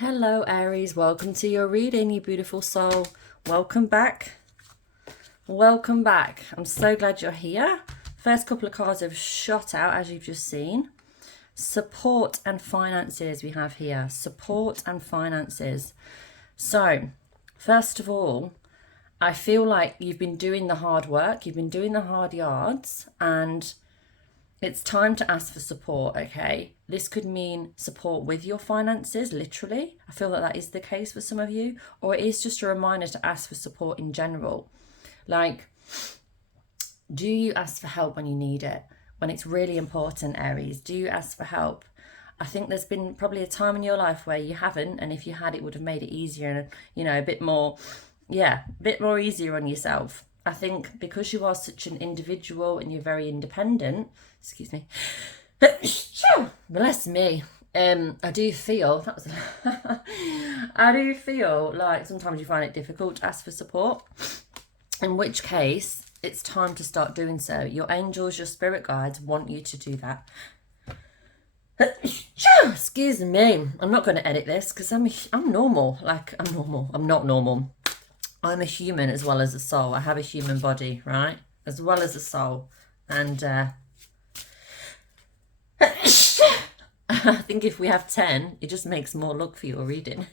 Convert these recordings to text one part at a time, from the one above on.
Hello Aries, welcome to your reading, you beautiful soul. Welcome back. Welcome back. I'm so glad you're here. First couple of cards have shot out as you've just seen. Support and finances we have here. Support and finances. So, first of all, I feel like you've been doing the hard work, you've been doing the hard yards, and it's time to ask for support, okay? This could mean support with your finances, literally. I feel that that is the case for some of you. Or it is just a reminder to ask for support in general. Like, do you ask for help when you need it? When it's really important, Aries, do you ask for help? I think there's been probably a time in your life where you haven't, and if you had, it would have made it easier and, a bit more, a bit more easier on yourself. I think because you are such an individual and you're very independent, excuse me, bless me, I do feel, I do feel like sometimes you find it difficult to ask for support, in which case it's time to start doing so. Your angels, your spirit guides want you to do that. Excuse me, I'm not going to edit this because I'm normal. I'm not normal. I'm a human as well as a soul. I have a human body, right? As well as a soul. And I think if we have 10, it just makes more luck for your reading.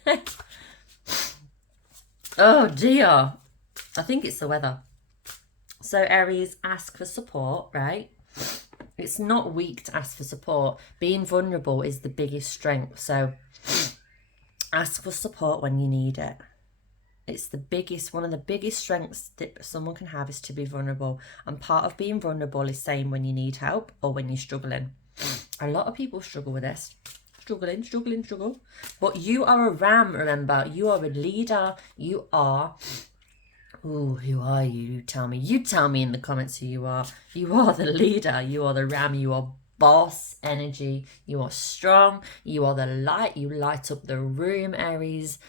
Oh dear. I think it's the weather. So Aries, ask for support, right? It's not weak to ask for support. Being vulnerable is the biggest strength. So ask for support when you need it. It's one of the biggest strengths that someone can have is to be vulnerable. And part of being vulnerable is saying when you need help or when you're struggling. A lot of people struggle with this. Struggle. But you are a ram, remember. You are a leader. You are... Ooh, who are you? You tell me. You tell me in the comments who you are. You are the leader. You are the ram. You are boss energy. You are strong. You are the light. You light up the room, Aries.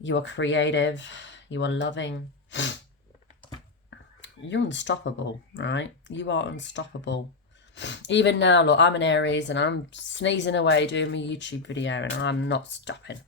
You are creative. You are loving. You're unstoppable, right? You are unstoppable. Even now, look, I'm an Aries and I'm sneezing away doing my YouTube video and I'm not stopping.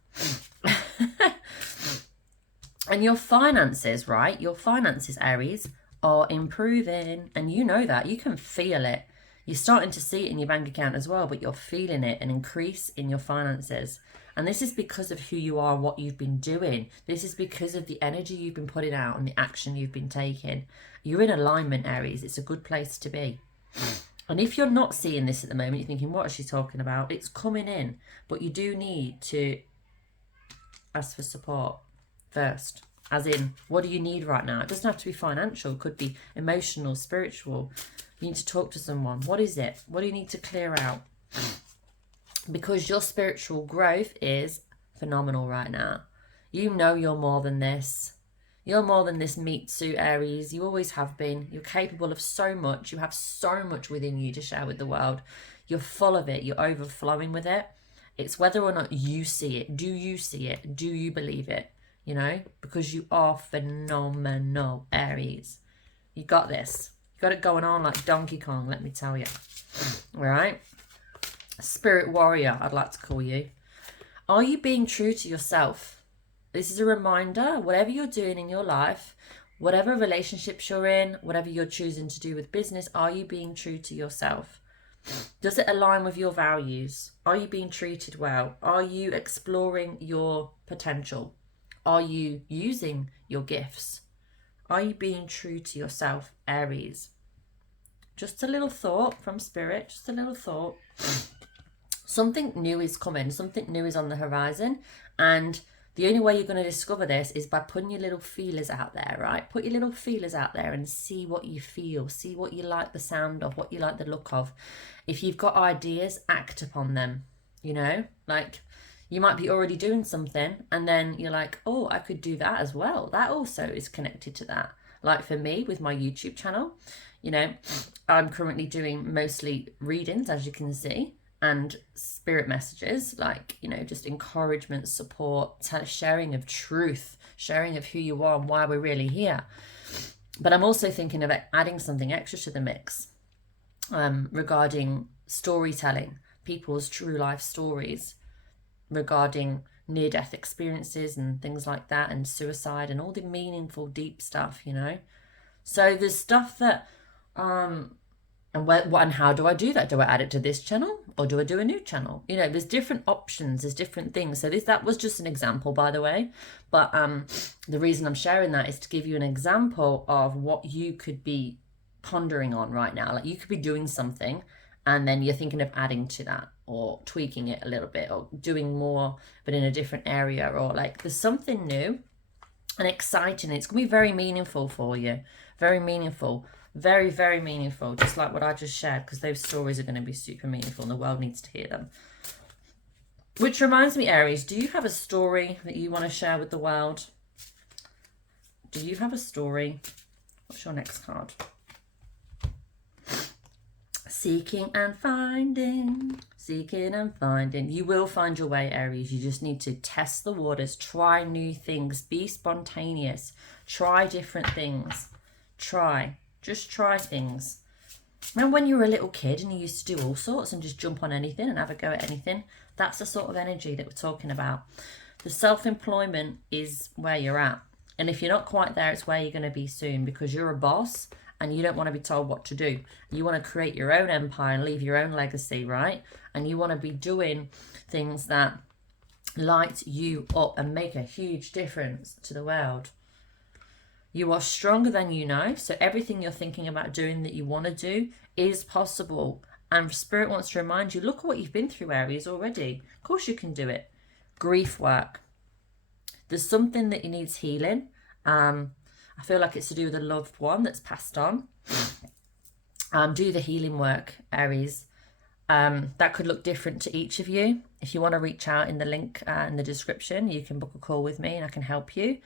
And your finances, right? Your finances, Aries, are improving. And you know that. You can feel it. You're starting to see it in your bank account as well, but you're feeling it, an increase in your finances. And this is because of who you are and what you've been doing. This is because of the energy you've been putting out and the action you've been taking. You're in alignment, Aries. It's a good place to be. And if you're not seeing this at the moment, you're thinking, what is she talking about? It's coming in. But you do need to ask for support first. As in, what do you need right now? It doesn't have to be financial. It could be emotional, spiritual. You need to talk to someone. What is it? What do you need to clear out? Because your spiritual growth is phenomenal right now. You know you're more than this. You're more than this meat suit, Aries. You always have been. You're capable of so much. You have so much within you to share with the world. You're full of it. You're overflowing with it. It's whether or not you see it. Do you see it? Do you believe it? You know, because you are phenomenal, Aries. You got this. You got it going on like Donkey Kong, let me tell you. All right? Spirit warrior, I'd like to call you. Are you being true to yourself? This is a reminder, whatever you're doing in your life, whatever relationships you're in, whatever you're choosing to do with business, are you being true to yourself? Does it align with your values? Are you being treated well? Are you exploring your potential? Are you using your gifts? Are you being true to yourself, Aries? Just a little thought from Spirit, just a little thought. Something new is coming, something new is on the horizon, and the only way you're going to discover this is by putting your little feelers out there, right? Put your little feelers out there and see what you feel, see what you like the sound of, what you like the look of. If you've got ideas, act upon them, you know? Like, you might be already doing something and then you're like, oh, I could do that as well. That also is connected to that. Like for me with my YouTube channel, you know, I'm currently doing mostly readings, as you can see, and spirit messages, like, you know, just encouragement, support, sharing of truth, sharing of who you are and why we're really here. But I'm also thinking of adding something extra to the mix regarding storytelling, people's true life stories, regarding near-death experiences and things like that, and suicide and all the meaningful, deep stuff, you know. So there's stuff that, and how do I do that? Do I add it to this channel or do I do a new channel? You know, there's different options, there's different things. So that was just an example, by the way. But the reason I'm sharing that is to give you an example of what you could be pondering on right now. Like, you could be doing something and then you're thinking of adding to that or tweaking it a little bit or doing more but in a different area, or like there's something new and exciting. It's gonna be very meaningful for you. Very meaningful. Very, very meaningful, just like what I just shared, because those stories are going to be super meaningful and the world needs to hear them. Which reminds me, Aries, do you have a story that you want to share with the world? Do you have a story? What's your next card? Seeking and finding. Seeking and finding. You will find your way, Aries. You just need to test the waters, try new things, be spontaneous, try different things. Just try things. Remember when you were a little kid and you used to do all sorts and just jump on anything and have a go at anything? That's the sort of energy that we're talking about. The self-employment is where you're at. And if you're not quite there, it's where you're going to be soon, because you're a boss and you don't want to be told what to do. You want to create your own empire and leave your own legacy, right? And you want to be doing things that light you up and make a huge difference to the world. You are stronger than you know, so everything you're thinking about doing that you want to do is possible. And Spirit wants to remind you, look at what you've been through, Aries, already. Of course you can do it. Grief work. There's something that needs healing. I feel like it's to do with a loved one that's passed on. Do the healing work, Aries. That could look different to each of you. If you want to reach out in the link in the description, you can book a call with me and I can help you.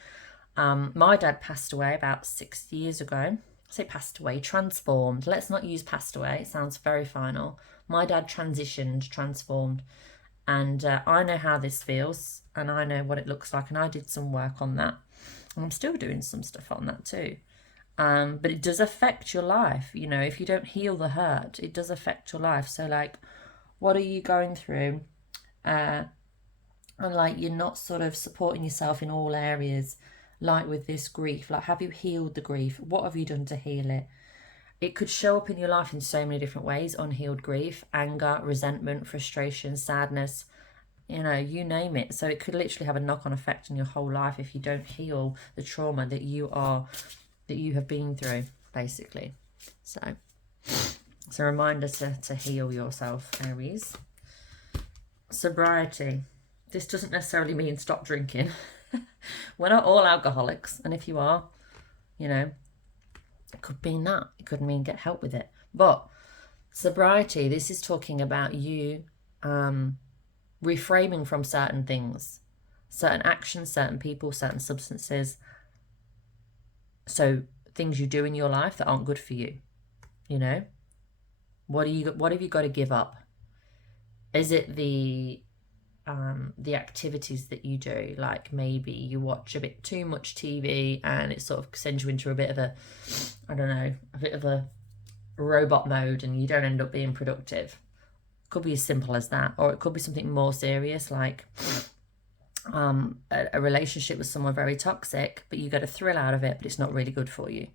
My dad passed away about 6 years ago. I say passed away, transformed. Let's not use passed away. It sounds very final. My dad transitioned, transformed. And I know how this feels and I know what it looks like. And I did some work on that. And I'm still doing some stuff on that too. But it does affect your life. You know, if you don't heal the hurt, it does affect your life. So like, what are you going through? And like, you're not sort of supporting yourself in all areas. Like with this grief, like, have you healed the grief? What have you done to heal it? It could show up in your life in so many different ways. Unhealed grief, anger, resentment, frustration, sadness, you know, you name it. So it could literally have a knock-on effect on your whole life if you don't heal the trauma that you have been through, basically. So it's a reminder to heal yourself, Aries. Sobriety. This doesn't necessarily mean stop drinking. We're not all alcoholics, and if you are, you know, it could mean that. It could mean get help with it. But sobriety, this is talking about you reframing from certain things, certain actions, certain people, certain substances. So things you do in your life that aren't good for you, you know. What have you got to give up? Is it the activities that you do, like maybe you watch a bit too much TV and it sort of sends you into a bit of a, I don't know, a bit of a robot mode and you don't end up being productive. It could be as simple as that, or it could be something more serious, like a relationship with someone very toxic, but you get a thrill out of it, but it's not really good for you.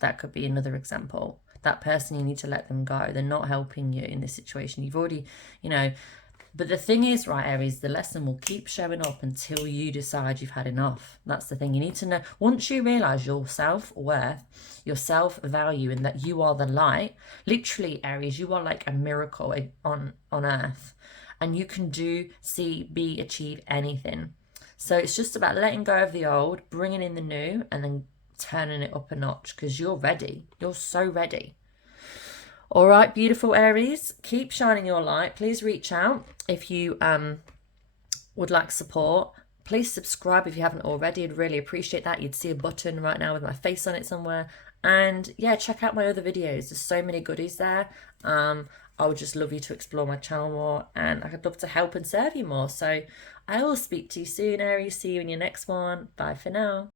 That could be another example. That person, you need to let them go. They're not helping you in this situation. You've already, you know. But the thing is, right, Aries, the lesson will keep showing up until you decide you've had enough. That's the thing. You need to know, once you realise your self-worth, your self-value, and that you are the light, literally, Aries, you are like a miracle on earth. And you can do, see, be, achieve anything. So it's just about letting go of the old, bringing in the new, and then turning it up a notch, because you're ready. You're so ready. All right, beautiful Aries, keep shining your light. Please reach out if you would like support. Please subscribe if you haven't already. I'd really appreciate that. You'd see a button right now with my face on it somewhere. And yeah, check out my other videos. There's so many goodies there. I would just love you to explore my channel more, and I'd love to help and serve you more. So I will speak to you soon, Aries. See you in your next one. Bye for now.